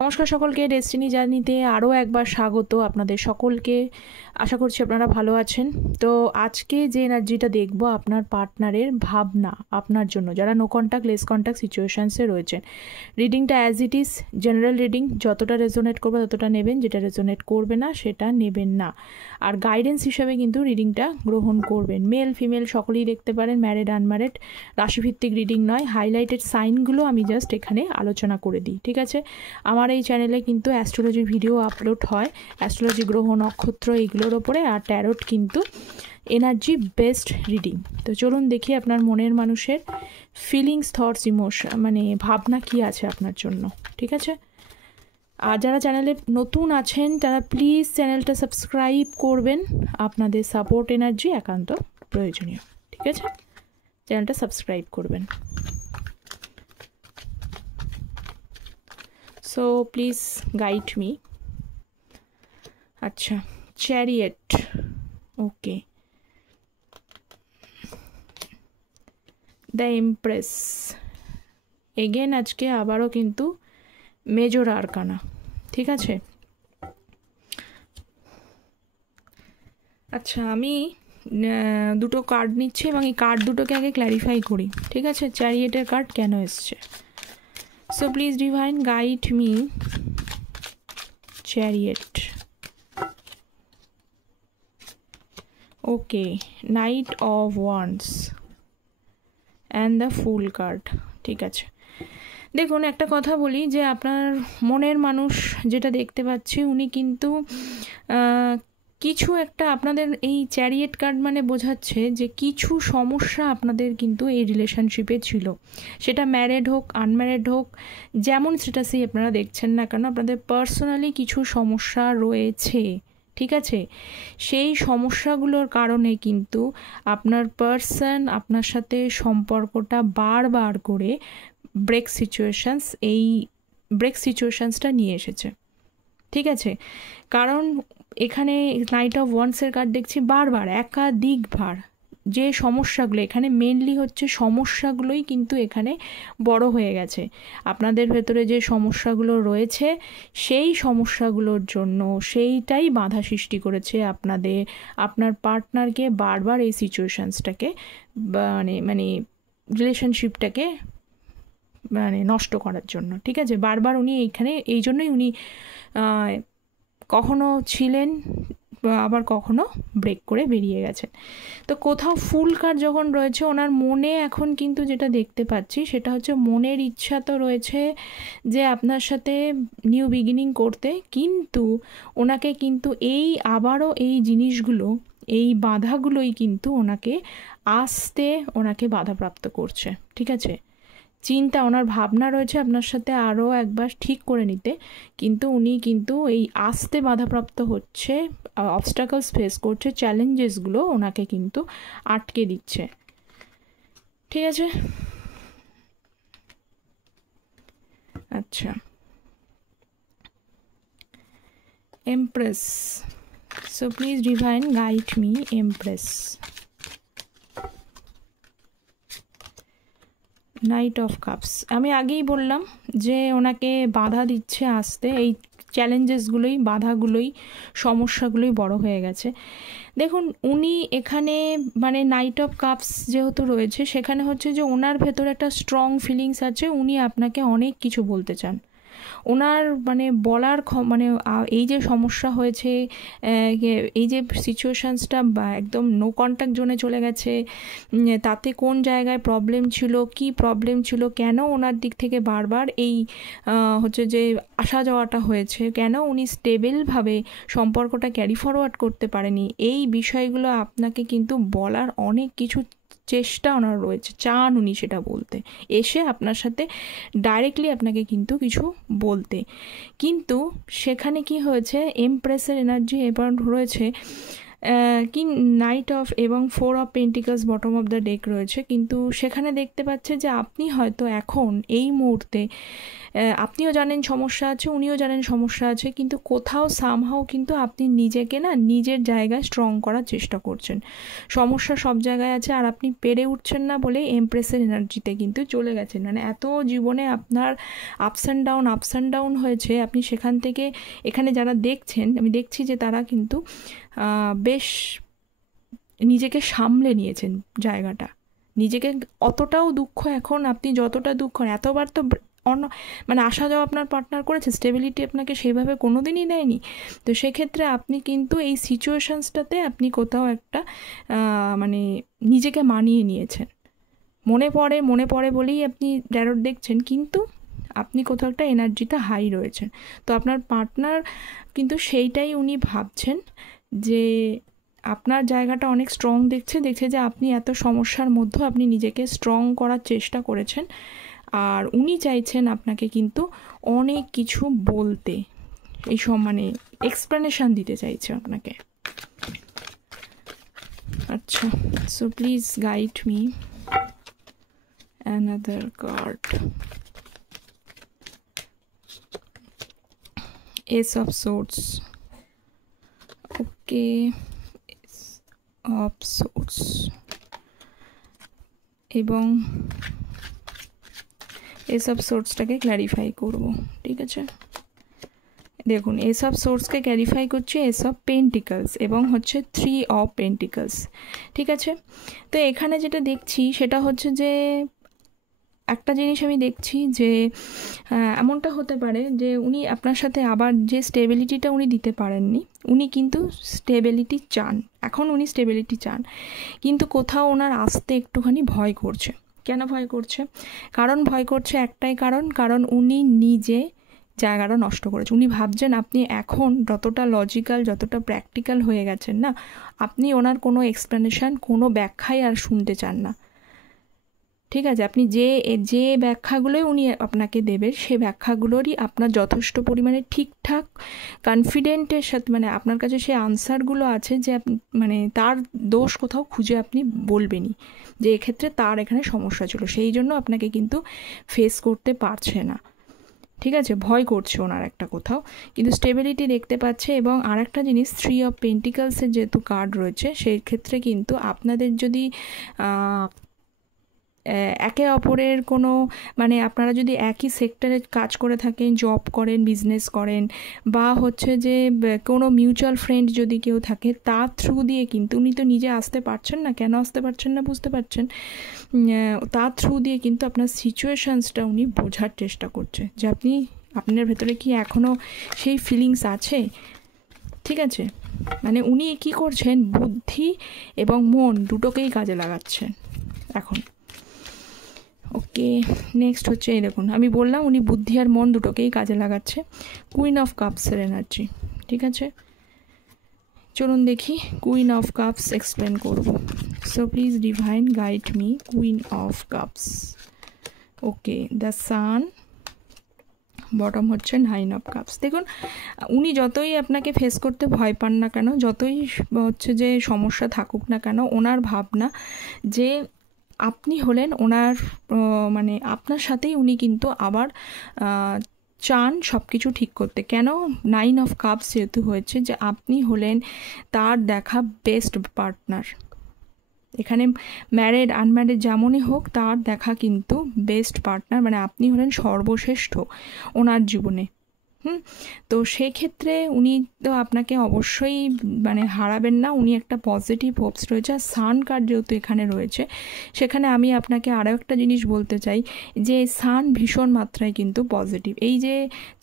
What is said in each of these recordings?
নমস্কার সকলকে, ডেস্টিনি জার্নিতে আরও একবার স্বাগত আপনাদের সকলকে। আশা করছি আপনারা ভালো আছেন। তো আজকে যে এনার্জিটা দেখব আপনার পার্টনারের ভাবনা আপনার জন্য, যারা নো কন্ট্যাক্ট লেস কন্ট্যাক্ট সিচুয়েশানসে রয়েছেন। রিডিংটা as it is general reading, যতটা রেজোনেট করবে ততটা নেবেন, যেটা রেজোনেট করবে না সেটা নেবেন না। আর গাইডেন্স হিসাবে কিন্তু রিডিংটা গ্রহণ করবেন। মেল ফিমেল সকলেই দেখতে পারেন, ম্যারিড আনম্যারিড। রাশিভিত্তিক রিডিং নয়, হাইলাইটেড সাইনগুলো আমি জাস্ট এখানে আলোচনা করে দিই, ঠিক আছে? আমার এই চ্যানেলে কিন্তু অ্যাস্ট্রোলজির ভিডিও আপলোড হয়, অ্যাস্ট্রোলজি গ্রহ নক্ষত্র এইগুলোর ওপরে, আর ট্যারোট কিন্তু এনার্জি বেসড রিডিং। তো চলুন দেখি আপনার মনের মানুষের ফিলিংস, থটস, ইমোশন মানে ভাবনা কি আছে আপনার জন্য, ঠিক আছে? আর যারা চ্যানেলে নতুন আছেন তারা প্লিজ চ্যানেলটা সাবস্ক্রাইব করবেন, আপনাদের সাপোর্ট এনার্জি একান্ত প্রয়োজনীয়, ঠিক আছে? চ্যানেলটা সাবস্ক্রাইব করবেন। So please guide me. আচ্ছা, chariot, okay, the empress, again আজকে আবারও কিন্তু মেজর আরকানা, ঠিক আছে? আচ্ছা, আমি দুটো কার্ড নিচ্ছি এবং এই কার্ড দুটোকে আগে ক্ল্যারিফাই করি, ঠিক আছে? চ্যারিয়েটের কার্ড কেন এসছে? So please divine guide me. Chariot, okay, night of wands and the fool card, ঠিক আছে। দেখুন, একটা কথা বলি যে আপনার মনের মানুষ যেটা দেখতে পাচ্ছি, উনি কিন্তু কিছু একটা আপনাদের এই চ্যারিয়েট কার্ড মানে বোঝাচ্ছে যে কিছু সমস্যা আপনাদের কিন্তু এই রিলেশনশিপে ছিল, সেটা ম্যারিড হোক আনম্যারিড হোক, যেমন স্ট্যাটাসেই আপনারা দেখছেন না কেন, আপনাদের পার্সোনালি কিছু সমস্যা রয়েছে, ঠিক আছে? সেই সমস্যাগুলোর কারণে কিন্তু আপনার পার্সন আপনার সাথে সম্পর্কটা বারবার করে ব্রেক সিচুয়েশানসটা নিয়ে এসেছে, ঠিক আছে? কারণ এখানে নাইট অফ ওয়ান্ডসের কার্ড দেখছি বারবার একাধিকবার, যে সমস্যাগুলো এখানে মেনলি হচ্ছে সমস্যাগুলোই কিন্তু এখানে বড় হয়ে গেছে। আপনাদের ভেতরে যে সমস্যাগুলো রয়েছে সেই সমস্যাগুলোর জন্য সেইটাই বাধা সৃষ্টি করেছে আপনার পার্টনারকে বারবার এই সিচুয়েশানসটাকে মানে রিলেশনশিপটাকে নষ্ট করার জন্য, ঠিক আছে? বারবার উনি এইখানে এই জন্যই উনি কখনো ছিলেন, আবার কখনো ব্রেক করে বেরিয়ে গেছেন। তো কোথাও ফুল কার্ড যখন রয়েছে, ওনার মনে এখন কিন্তু যেটা দেখতে পাচ্ছি সেটা হচ্ছে মনের ইচ্ছা তো রয়েছে যে আপনার সাথে নিউ বিগিনিং করতে, কিন্তু ওনাকে কিন্তু আবারও এই জিনিসগুলো, এই বাধাগুলোই কিন্তু ওনাকে বাধাপ্রাপ্ত করছে, ঠিক আছে? চিন্তা, ওনার ভাবনা রয়েছে আপনার সাথে আরও একবার ঠিক করে নিতে, কিন্তু উনি কিন্তু এই আসতে বাধাপ্রাপ্ত হচ্ছে, অবস্টাকলস ফেস করছে, চ্যালেঞ্জেসগুলো ওনাকে কিন্তু আটকে দিচ্ছে, ঠিক আছে? আচ্ছা, empress, so please divine guide me empress. Night of cups, আমি আগেই বললাম যে ওনাকে বাধা দিচ্ছে আসতে, এই চ্যালেঞ্জেসগুলোই, বাধাগুলোই, সমস্যাগুলোই বড় হয়ে গেছে। দেখুন, উনি এখানে মানে নাইট অফ কাপস যেহেতু রয়েছে, সেখানে হচ্ছে যে ওনার ভেতরে একটা স্ট্রং ফিলিংস আছে, উনি আপনাকে অনেক কিছু বলতে চান। ওনার মানে বলার এই যে সমস্যা হয়েছে, এই যে সিচুয়েশানসটা একদম নো কন্ট্যাক্ট জোনে চলে গেছে, তাতে কোন জায়গায় প্রবলেম ছিল, কি প্রবলেম ছিল, কেন ওনার দিক থেকে বারবার এই হচ্ছে যে আসা যাওয়াটা হয়েছে, কেন উনি স্টেবলভাবে সম্পর্কটা ক্যারি ফরওয়ার্ড করতে পারেনি, এই বিষয়গুলো আপনাকে কিন্তু বলার অনেক কিছু চেষ্টা ওনার রয়েছে, চান উনি সেটা বলতে, এসে আপনার সাথে ডাইরেক্টলি আপনাকে কিন্তু কিছু বলতে। কিন্তু সেখানে কি হয়েছে, এমপ্রেসের এনার্জি এবার রয়েছে, কি নাইট অফ এবং 4 of pentacles bottom of the deck রয়েছে, কিন্তু সেখানে দেখতে পাচ্ছে যে আপনি হয়তো এখন এই মুহূর্তে আপনিও জানেন সমস্যা আছে, উনিও জানেন সমস্যা আছে, কিন্তু কোথাও সামহাও কিন্তু আপনি নিজেকে না নিজের জায়গায় স্ট্রং করার চেষ্টা করছেন। সমস্যা সব জায়গায় আছে আর আপনি পেরে উঠছেন না বলে এমপ্রেসের এনার্জিতে কিন্তু চলে গেছেন। মানে এত জীবনে আপনার আপস অ্যান্ড ডাউন হয়েছে, আপনি সেখান থেকে এখানে যারা দেখছেন, আমি দেখছি যে তারা কিন্তু বেশ নিজেকে সামলে নিয়েছেন জায়গাটা, নিজেকে অতটাও দুঃখ এখন আপনি যতটা দুঃখ এতবার তো মানে আসা যাওয়া আপনার পার্টনার করেছে, স্টেবিলিটি আপনাকে সেইভাবে কোনো দিনই দেয়নি। তো সেক্ষেত্রে আপনি কিন্তু এই সিচুয়েশানসটাতে আপনি কোথাও একটা মানে নিজেকে মানিয়ে নিয়েছেন। মনে পড়ে বলেই আপনি ড্যারট দেখছেন, কিন্তু আপনি কোথাও একটা এনার্জিতে হাই রয়েছেন। তো আপনার পার্টনার কিন্তু সেইটাই উনি ভাবছেন যে আপনার জায়গাটা অনেক স্ট্রং দেখছে যে আপনি এত সমস্যার মধ্যেও আপনি নিজেকে স্ট্রং করার চেষ্টা করেছেন, আর উনি চাইছেন আপনাকে কিন্তু অনেক কিছু বলতে, এইসব মানে এক্সপ্লেনেশন দিতে চাইছে আপনাকে। আচ্ছা, so please guide me another card. S of swords, okay, of swords এবং এসব সোর্সটাকে ক্ল্যারিফাই করব, ঠিক আছে। দেখুন, এসব সোর্সকে ক্ল্যারিফাই করছে এসব পেন্টিকলস এবং হচ্ছে 3 অফ পেন্টিকলস, ঠিক আছে। তো এখানে যেটা দেখছি সেটা হচ্ছে যে একটা জিনিস আমি দেখছি যে এমনটা হতে পারে যে উনি আপনার সাথে আবার যে স্টেবিলিটিটা উনি দিতে পারেননি, উনি কিন্তু স্টেবিলিটি চান, এখন উনি স্টেবিলিটি চান, কিন্তু কোথাও ওনার আসতে একটুখানি ভয় করছে। কেন ভয় করছে? কারণ ভয় করছে একটাই কারণ উনি নিজে জায়গাটা নষ্ট করেছে। উনি ভাবছেন আপনি এখন যতটা লজিক্যাল, যতটা প্র্যাকটিক্যাল হয়ে গেছেন না, আপনি ওনার কোনো এক্সপ্লেনেশন, কোনো ব্যাখ্যাই আর শুনতে চান না, ঠিক আছে। আপনি যে ব্যাখ্যাগুলোই উনি আপনাকে দেবেন, সে ব্যাখ্যাগুলোরই আপনার যথেষ্ট পরিমাণে ঠিকঠাক কনফিডেন্টের সাথে, মানে আপনার কাছে সে আনসারগুলো আছে যে মানে তার দোষ কোথাও খুঁজে আপনি বলবেনই যে এক্ষেত্রে তার এখানে সমস্যা ছিল, সেই জন্য আপনাকে কিন্তু ফেস করতে পারছে না, ঠিক আছে। ভয় করছে ওনার একটা কোথাও, কিন্তু স্টেবিলিটি দেখতে পাচ্ছে। এবং আর একটা জিনিস, 3 অফ পেন্টিকলসের যেহেতু কার্ড রয়েছে, সেই ক্ষেত্রে কিন্তু আপনাদের যদি একে অপরের কোনো মানে আপনারা যদি একই সেক্টরে কাজ করে থাকেন, জব করেন, বিজনেস করেন, বা হচ্ছে যে কোনো মিউচুয়াল ফ্রেন্ড যদি কেউ থাকে, তার থ্রু দিয়ে কিন্তু উনি তো নিজে আসতে পারছেন না, কেন আসতে পারছেন না বুঝতে পারছেন, তার থ্রু দিয়ে কিন্তু আপনার সিচুয়েশানসটা উনি বোঝার চেষ্টা করছে যে আপনার ভেতরে কি এখনও সেই ফিলিংস আছে, ঠিক আছে। মানে উনি কি করছেন, বুদ্ধি এবং মন দুটোকেই কাজে লাগাচ্ছেন এখন। ওকে, নেক্সট হচ্ছে এই দেখুন, আমি বললাম উনি বুদ্ধি আর মন দুটোকেই কাজে লাগাচ্ছে। কুইন অফ কাপসের এনার্জি, ঠিক আছে। চলুন দেখি কুইন অফ কাপস এক্সপ্লেন করব। So please divine guide me, queen of cups. Okay, the sun, bottom হচ্ছে 9 অফ কাপস। দেখুন, উনি যতই আপনাকে ফেস করতে ভয় পান না কেন, যতই হচ্ছে যে সমস্যা থাকুক না কেন, ওনার ভাবনা যে আপনি হলেন ওনার মানে আপনার সাথেই উনি কিন্তু আবার চান সব কিছু ঠিক করতে। কেন? 9 অফ কাপস যেহেতু হয়েছে, যে আপনি হলেন তার দেখা বেস্ট পার্টনার। এখানে ম্যারেড আনম্যারেড যেমনই হোক, তার দেখা কিন্তু বেস্ট পার্টনার, মানে আপনি হলেন সর্বশ্রেষ্ঠ ওনার জীবনে। তো সেক্ষেত্রে উনি তো আপনাকে অবশ্যই মানে হারাবেন না, উনি একটা পজিটিভ হোপস রয়েছে। আর সান কার্ড যেহেতু এখানে রয়েছে, সেখানে আমি আপনাকে আরও একটা জিনিস বলতে চাই যে সান ভীষণ মাত্রায় কিন্তু পজিটিভ। এই যে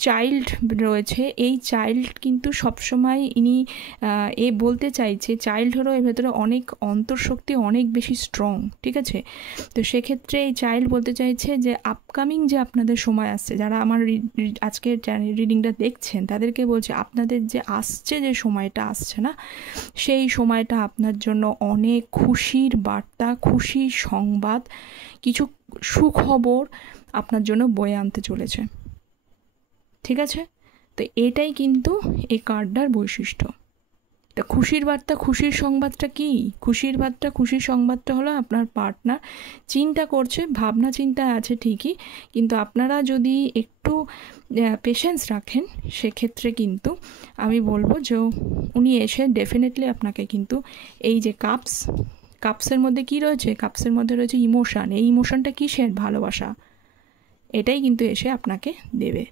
চাইল্ড রয়েছে, এই চাইল্ড কিন্তু সবসময় ইনি বলতে চাইছে, চাইল্ড হলো এর ভেতরে অনেক অন্তর্শক্তি, অনেক বেশি স্ট্রং, ঠিক আছে। তো সেক্ষেত্রে এই চাইল্ড বলতে চাইছে যে আপকামিং যে আপনাদের সময় আসছে, যারা আমার আজকের রিডিংটা দেখছেন তাদেরকে বলছে আপনাদের যে আসছে, যে সময়টা আসছে না, সেই সময়টা আপনার জন্য অনেক খুশির বার্তা, খুশির সংবাদ, কিছু সুখবর আপনার জন্য বয়ে আনতে চলেছে, ঠিক আছে। তো এটাই কিন্তু এই কার্ডটার বৈশিষ্ট্য। তা খুশির বার্তা, খুশির সংবাদটা কি? খুশির সংবাদটা হলো আপনার পার্টনার চিন্তা করছে, ভাবনা চিন্তা আছে ঠিকই, কিন্তু আপনারা যদি একটু পেশেন্স রাখেন সেক্ষেত্রে কিন্তু আমি বলবো যে উনি এসে ডেফিনেটলি আপনাকে কিন্তু এই যে কাপসের মধ্যে কি রয়েছে, কাপসের মধ্যে রয়েছে ইমোশান। এই ইমোশানটা কিসের? ভালোবাসা। এটাই কিন্তু এসে আপনাকে দেবে।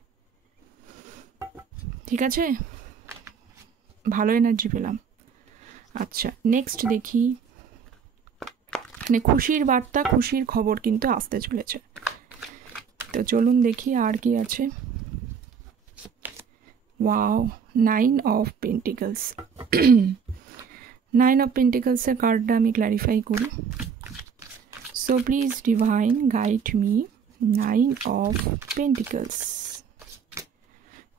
ঠিক আছে, ভালো এনার্জি পেলাম। আচ্ছা, নেক্সট দেখি, মানে খুশির বার্তা, খুশির খবর কিন্তু আসতে চলেছে। তো চলুন দেখি আর কি আছে। Wow, 9 of pentacles. 9 অফ পেন্টিকলসের কার্ডটা আমি ক্ল্যারিফাই করি। So please divine guide me 9 of pentacles.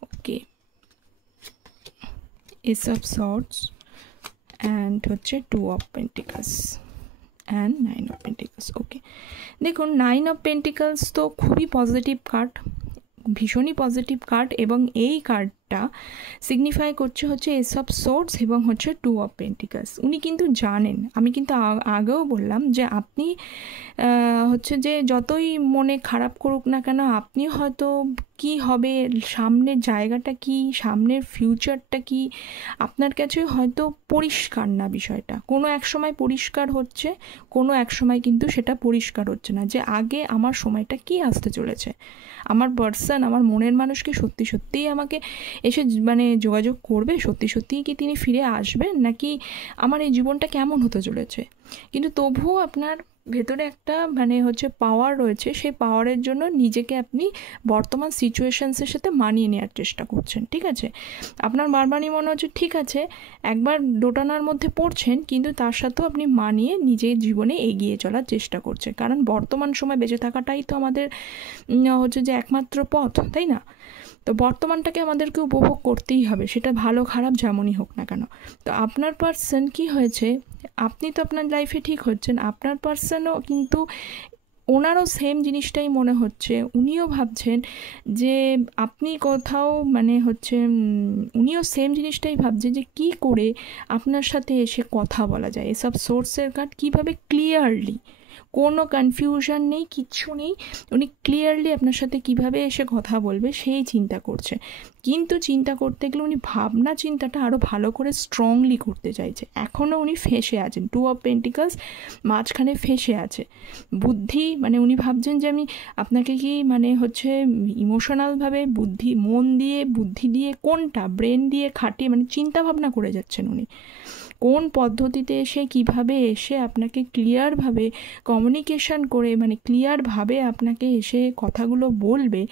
Okay, ace of swords and হচ্ছে 2 of pentacles and 9 of pentacles. Okay, দেখুন 9 অফ পেন্টিকলস তো খুবই পজিটিভ কার্ড, ভীষণই পজিটিভ কার্ড, এবং এই কার্ডটা সিগনিফাই করছে হচ্ছে এস অফ সোর্ডস এবং হচ্ছে 2 অফ পেন্টিকলস। উনি কিন্তু জানেন, আমি কিন্তু আগেও বললাম যে আপনি হচ্ছে যে যতই মনে খারাপ করুক না কেন, আপনি হয়তো কি হবে, সামনের জায়গাটা কি, সামনের ফিউচারটা কি, আপনার কাছে হয়তো পরিষ্কার না বিষয়টা। কোনো এক সময় পরিষ্কার হচ্ছে, কোনো এক সময় কিন্তু সেটা পরিষ্কার হচ্ছে না যে আগে আমার সময়টা কি আসতে চলেছে, আমার পার্সন, আমার মনের মানুষকে সত্যি সত্যিই আমাকে এসে মানে যোগাযোগ করবে, সত্যি সত্যিই কি তিনি ফিরে আসবেন, নাকি আমার এই জীবনটা কেমন হতে চলেছে। কিন্তু তবুও আপনার ভেতরে একটা মানে হচ্ছে পাওয়ার রয়েছে, সেই পাওয়ারের জন্য নিজেকে আপনি বর্তমান সিচুয়েশনসের সাথে মানিয়ে নেওয়ার চেষ্টা করছেন। ঠিক আছে, আপনার বারবারই মনে হচ্ছে ঠিক আছে একবার দোটানার মধ্যে পড়ছেন, কিন্তু তার সাথেও আপনি মানিয়ে নিজের জীবনে এগিয়ে চলার চেষ্টা করছেন, কারণ বর্তমান সময় বেঁচে থাকাটাই তো আমাদের হচ্ছে যে একমাত্র পথ, তাই না? তো বর্তমানটাকে আমাদেরকে উপভোগ করতেই হবে, সেটা ভালো খারাপ যেমনই হোক না কেন। তো আপনার পার্সন কি হয়েছে, আপনি তো আপনার লাইফে ঠিক হচ্ছেন, আপনার পার্সনও কিন্তু ওনারও সেম জিনিসটাই মনে হচ্ছে, উনিও ভাবছেন যে আপনি কোথাও মানে হচ্ছে উনিও সেম জিনিসটাই ভাবছে যে কি করে আপনার সাথে এসে কথা বলা যায়। এসব সোর্সের কার্ড কীভাবে ক্লিয়ারলি, কোনো কনফিউশন নেই, কিচ্ছু নেই, উনি ক্লিয়ারলি আপনার সাথে কিভাবে এসে কথা বলবে সেই চিন্তা করছে। কিন্তু চিন্তা করতে গেলে উনি ভাবনা চিন্তাটা আরও ভালো করে স্ট্রংলি করতে চাইছে। এখনও উনি ফেঁসে আছেন, 2 অফ পেন্টিকলস মাঝখানে ফেঁসে আছে। বুদ্ধি মানে উনি ভাবছেন যে আমি আপনাকে কি মানে হচ্ছে ইমোশনালভাবে মন দিয়ে বুদ্ধি দিয়ে কোনটা ব্রেন দিয়ে খাটিয়ে মানে চিন্তা ভাবনা করে যাচ্ছেন উনি, কোন পদ্ধতিতে এসে কিভাবে এসে আপনাকে ক্লিয়ারভাবে কমিউনিকেশন করে মানে ক্লিয়ারভাবে আপনাকে এসে কথাগুলো বলবে,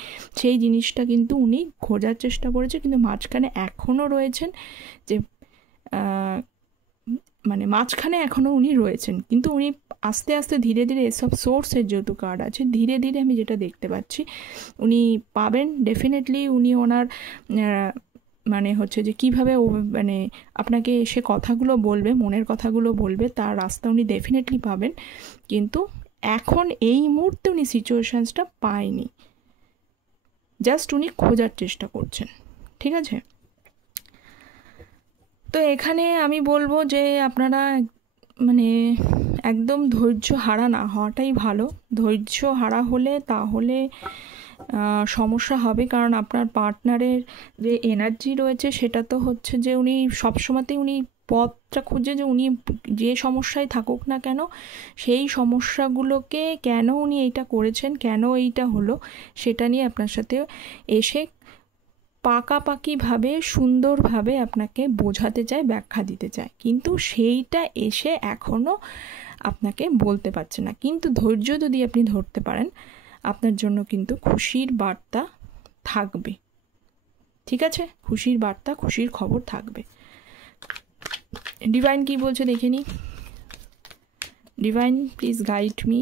সেই জিনিসটা কিন্তু উনি খোঁজার চেষ্টা করেছে। কিন্তু মাঝখানে এখনও রয়েছেন যে মানে মাঝখানে এখনও উনি রয়েছেন, কিন্তু উনি আস্তে আস্তে ধীরে ধীরে এসব সোর্সের যেহেতু কার্ড আছে, ধীরে ধীরে আমি যেটা দেখতে পাচ্ছি উনি পাবেন ডেফিনেটলি। উনি ওনার মানে হচ্ছে যে কীভাবে মানে আপনাকে এসে কথাগুলো বলবে, মনের কথাগুলো বলবে, তার রাস্তা উনি ডেফিনেটলি পাবেন। কিন্তু এখন এই মুহূর্তে উনি সিচুয়েশানসটা পায়নি, জাস্ট উনি খোঁজার চেষ্টা করছেন। ঠিক আছে, তো এখানে আমি বলবো যে আপনারা মানে একদম ধৈর্য হারা না হওয়াটাই ভালো। ধৈর্য হারা হলে তাহলে সমস্যা হবে, কারণ আপনার পার্টনারের যে এনার্জি রয়েছে সেটা তো হচ্ছে যে উনি সবসময়তেই উনি পথটা খুঁজে, যে উনি যে সমস্যায় থাকুক না কেন সেই সমস্যাগুলোকে কেন উনি এইটা করেছেন, কেন এইটা হলো, সেটা নিয়ে আপনার সাথে এসে পাকাপাকিভাবে সুন্দরভাবে আপনাকে বোঝাতে চায়, ব্যাখ্যা দিতে চায়, কিন্তু সেইটা এসে এখনও আপনাকে বলতে পারছে না। কিন্তু ধৈর্য যদি আপনি ধরতে পারেন, আপনার জন্য কিন্তু খুশির বার্তা থাকবে। ঠিক আছে, খুশির বার্তা, খুশির খবর থাকবে। ডিভাইন কি বলছে দেখে নিই। Divine please guide me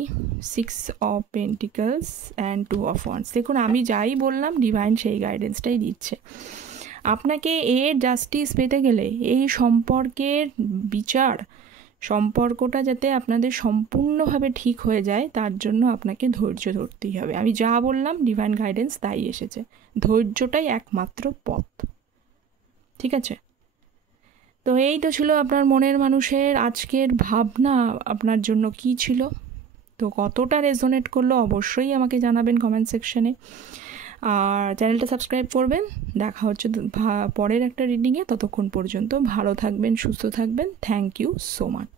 6 of pentacles and 2 of wands. দেখুন আমি যাই বললাম ডিভাইন সেই গাইডেন্সটাই দিচ্ছে আপনাকে। এর জাস্টিস পেতে গেলে, এই সম্পর্কের বিচার, সম্পর্কটা যাতে আপনাদের সম্পূর্ণভাবে ঠিক হয়ে যায়, তার জন্য আপনাকে ধৈর্য ধরতেই হবে। আমি যা বললাম ডিভাইন গাইডেন্স তাই এসেছে, ধৈর্যটাই একমাত্র পথ। ঠিক আছে, তো এই তো ছিল আপনার মনের মানুষের আজকের ভাবনা আপনার জন্য কি ছিল, তো কতটা রেজোনেট করলো অবশ্যই আমাকে জানাবেন কমেন্ট সেকশনে, আর চ্যানেলটা সাবস্ক্রাইব করবেন। দেখা হচ্ছে পরের একটা রিডিংয়ে, ততক্ষণ পর্যন্ত ভালো থাকবেন, সুস্থ থাকবেন। Thank you so much.